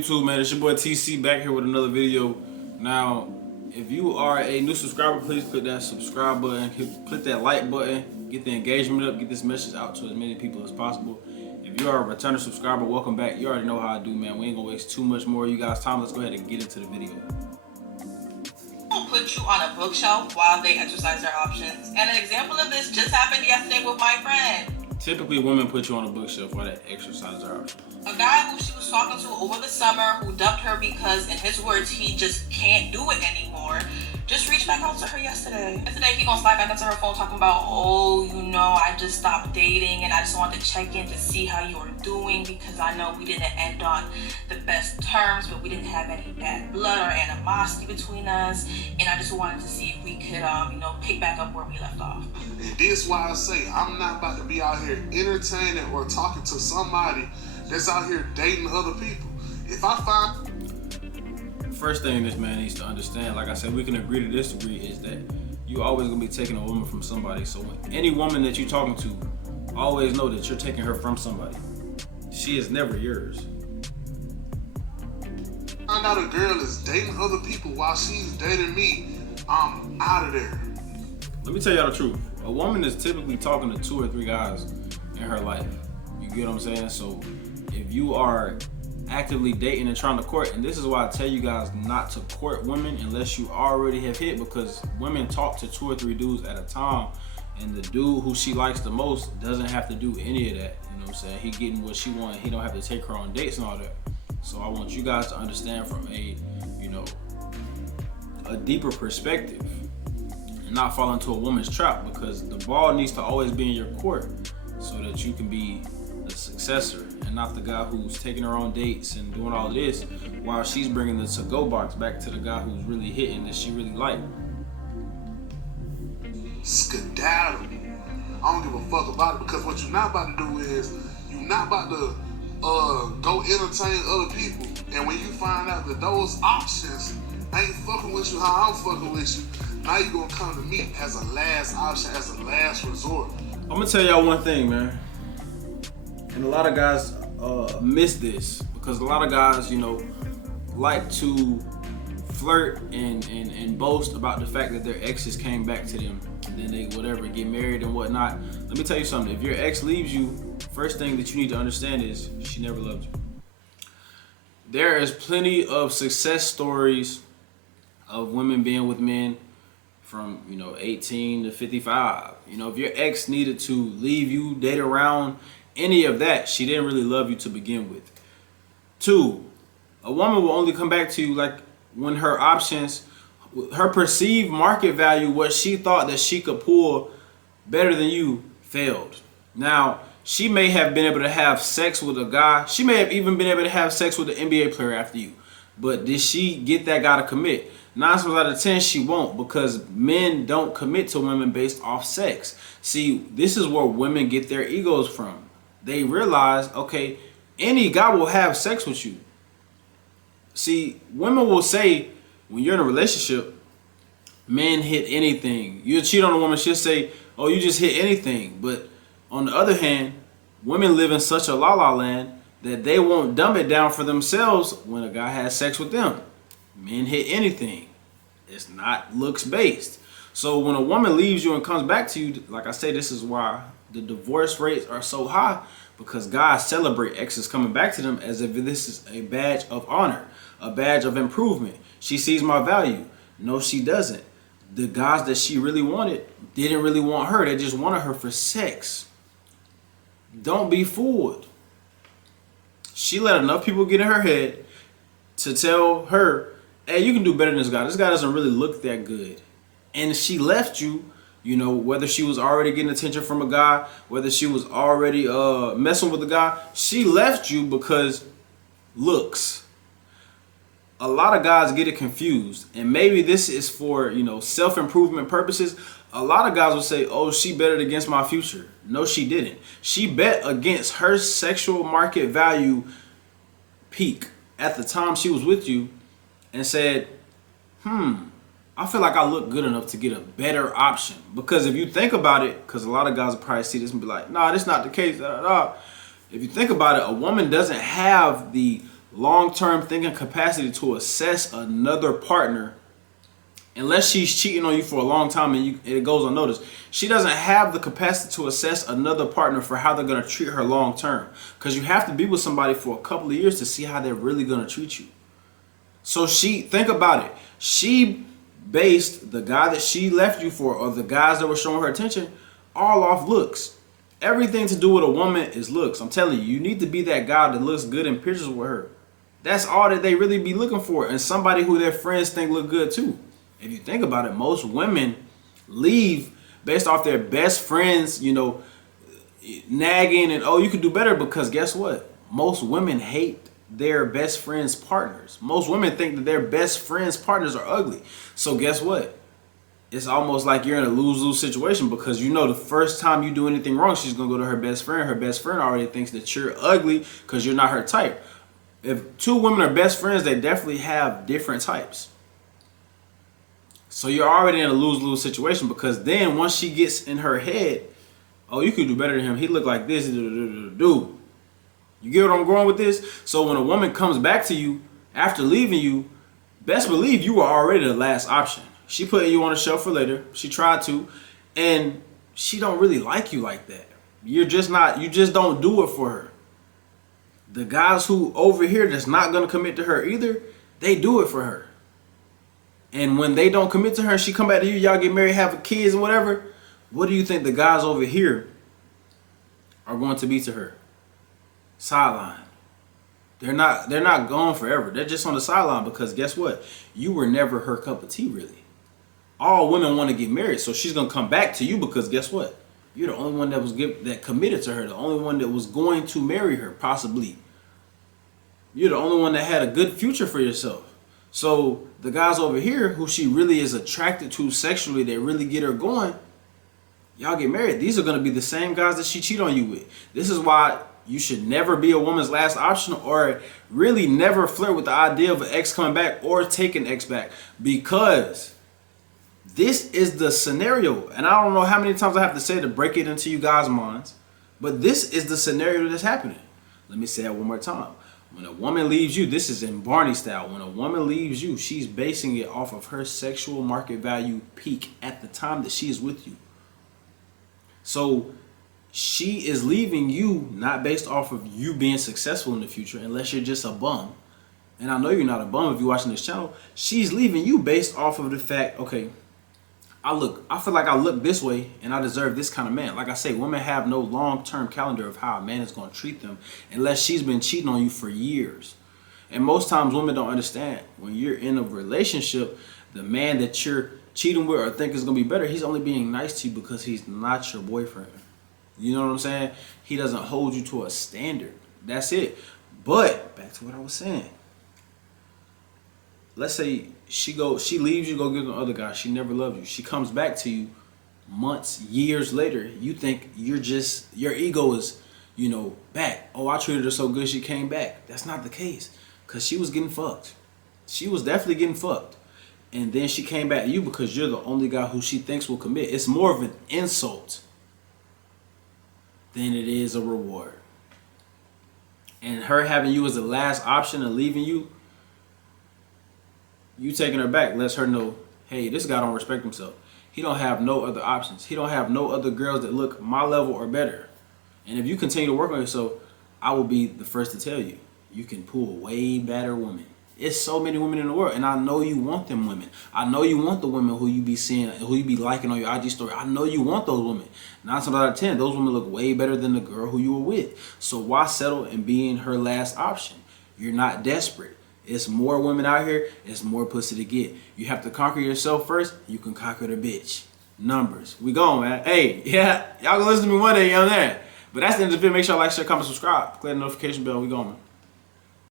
YouTube, man, it's your boy TC back here with another video. Now, if you are a new subscriber, please click that subscribe button, click that like button, get the engagement up, get this message out to as many people as possible. If you are a returning subscriber, welcome back. You already know how I do, man. We ain't gonna waste too much more of you guys' time. Let's go ahead and get into the video. Will put you on a bookshelf while they exercise their options. And an example of this just happened yesterday with my friend. Typically, women put you on a bookshelf while they exercise their options. A guy who she was talking to over the summer who dumped her because, in his words, he just can't do it anymore, just reached back out to her yesterday. Yesterday, he gonna slide back into her phone talking about, I just stopped dating and I just wanted to check in to see how you were doing because I know we didn't end on the best terms, but we didn't have any bad blood or animosity between us, and I just wanted to see if we could, pick back up where we left off. And this is why I say I'm not about to be out here entertaining or talking to somebody that's out here dating other people. If I find... First thing this man needs to understand, like I said, we can agree to disagree, is that you always gonna be taking a woman from somebody. So any woman that you're talking to, always know that you're taking her from somebody. She is never yours. Find out a girl is dating other people while she's dating me, I'm out of there. Let me tell y'all the truth. A woman is typically talking to 2 or 3 guys in her life. You get what I'm saying? So if you are actively dating and trying to court, and this is why I tell you guys not to court women unless you already have hit, because women talk to 2 or 3 dudes at a time, and the dude who she likes the most doesn't have to do any of that. You know what I'm saying? He getting what she wants. He don't have to take her on dates and all that. So I want you guys to understand from a deeper perspective and not fall into a woman's trap, because the ball needs to always be in your court so that you can be the successor and not the guy who's taking her on dates and doing all of this while she's bringing the to-go box back to the guy who's really hitting that she really liked. Skedaddle. I don't give a fuck about it, because what you're not about to do is you're not about to go entertain other people, and when you find out that those options ain't fucking with you how I'm fucking with you, now you gonna come to me as a last option, as a last resort. I'm gonna tell y'all one thing, man, and a lot of guys miss this, because a lot of guys, like to flirt and boast about the fact that their exes came back to them, and then they get married and whatnot. Let me tell you something. If your ex leaves you, first thing that you need to understand is she never loved you. There is plenty of success stories of women being with men from 18 to 55. If your ex needed to leave you, date around, any of that, she didn't really love you to begin with. 2, a woman will only come back to you like when her options, her perceived market value, what she thought that she could pull better than you, failed. Now, she may have been able to have sex with a guy. She may have even been able to have sex with an NBA player after you. But did she get that guy to commit? 9 times out of 10, she won't, because men don't commit to women based off sex. See, this is where women get their egos from. They realize, okay, any guy will have sex with you. See, women will say, when you're in a relationship, men hit anything. You cheat on a woman, she'll say, oh, you just hit anything. But on the other hand, women live in such a la-la land that they won't dumb it down for themselves when a guy has sex with them. Men hit anything. It's not looks based. So when a woman leaves you and comes back to you, like I say, this is why the divorce rates are so high, because guys celebrate exes coming back to them as if this is a badge of honor, a badge of improvement. She sees my value. No, she doesn't. The guys that she really wanted didn't really want her. They just wanted her for sex. Don't be fooled. She let enough people get in her head to tell her, hey, you can do better than this guy. This guy doesn't really look that good. And she left you, whether she was already getting attention from a guy, whether she was already messing with a guy, she left you because looks. A lot of guys get it confused, and maybe this is for, self-improvement purposes. A lot of guys will say, oh, she betted against my future. No, she didn't. She bet against her sexual market value peak at the time she was with you and said, I feel like I look good enough to get a better option. Because if you think about it, because a lot of guys will probably see this and be like, nah, that's not the case. If you think about it, a woman doesn't have the long-term thinking capacity to assess another partner unless she's cheating on you for a long time and it goes unnoticed. She doesn't have the capacity to assess another partner for how they're going to treat her long term. Because you have to be with somebody for a couple of years to see how they're really going to treat you. So think about it. She based the guy that she left you for, or the guys that were showing her attention, all off looks. Everything to do with a woman is looks. I'm telling you, you need to be that guy that looks good in pictures with her. That's all that they really be looking for. And somebody who their friends think look good too. If you think about it, most women leave based off their best friends, nagging and, oh, you could do better, because guess what? Most women hate their best friends' partners. Most women think that their best friends' partners are ugly. So guess what? It's almost like you're in a lose-lose situation, because the first time you do anything wrong, she's going to go to her best friend. Her best friend already thinks that you're ugly because you're not her type. If two women are best friends, they definitely have different types. So you're already in a lose-lose situation, because then once she gets in her head, oh, you could do better than him. He look like this. Dude, you get what I'm going with this? So when a woman comes back to you after leaving you, best believe you were already the last option. She put you on a shelf for later. She tried to, and she don't really like you like that. You just don't do it for her. The guys who over here that's not going to commit to her either, they do it for her. And when they don't commit to her, she come back to you, y'all get married, have kids and whatever, what do you think the guys over here are going to be to her? Sideline. They're not gone forever. They're just on the sideline, because guess what? You were never her cup of tea, really. All women want to get married, so she's going to come back to you, because guess what? You're the only one that committed to her, the only one that was going to marry her, possibly. You're the only one that had a good future for yourself. So the guys over here who she really is attracted to sexually, that really get her going, y'all get married. These are going to be the same guys that she cheat on you with. This is why you should never be a woman's last option, or really never flirt with the idea of an ex coming back or taking ex back, because this is the scenario. And I don't know how many times I have to say to break it into you guys' minds, but this is the scenario that's happening. Let me say it one more time. When a woman leaves you, this is in Barney style. When a woman leaves you, she's basing it off of her sexual market value peak at the time that she is with you. So she is leaving you not based off of you being successful in the future, unless you're just a bum. And I know you're not a bum if you're watching this channel. She's leaving you based off of the fact, okay, I feel like I look this way and I deserve this kind of man. Like I say, women have no long-term calendar of how a man is going to treat them unless she's been cheating on you for years. And most times women don't understand, when you're in a relationship, the man that you're cheating with or think is going to be better, he's only being nice to you because he's not your boyfriend. You know what I'm saying? He doesn't hold you to a standard. That's it. But back to what I was saying. Let's say she leaves you, go get the other guy. She never loved you. She comes back to you months, years later. You think your ego is, back. Oh, I treated her so good she came back. That's not the case, because she was getting fucked. She was definitely getting fucked. And then she came back to you because you're the only guy who she thinks will commit. It's more of an insult than it is a reward. And her having you as the last option and leaving you taking her back lets her know, hey, this guy don't respect himself. He don't have no other options. He don't have no other girls that look my level or better. And if you continue to work on yourself, I will be the first to tell you, you can pull a way better woman. It's so many women in the world, and I know you want them women. I know you want the women who you be seeing, who you be liking on your IG story. I know you want those women. 9 times out of 10, those women look way better than the girl who you were with. So why settle and being her last option? You're not desperate. It's more women out here. It's more pussy to get. You have to conquer yourself first. You can conquer the bitch. Numbers. We going, man. Hey, yeah, y'all gonna listen to me one day, you know what I'm saying? But that's the end of the video. Make sure you like, share, comment, subscribe. Click the notification bell. We going, man.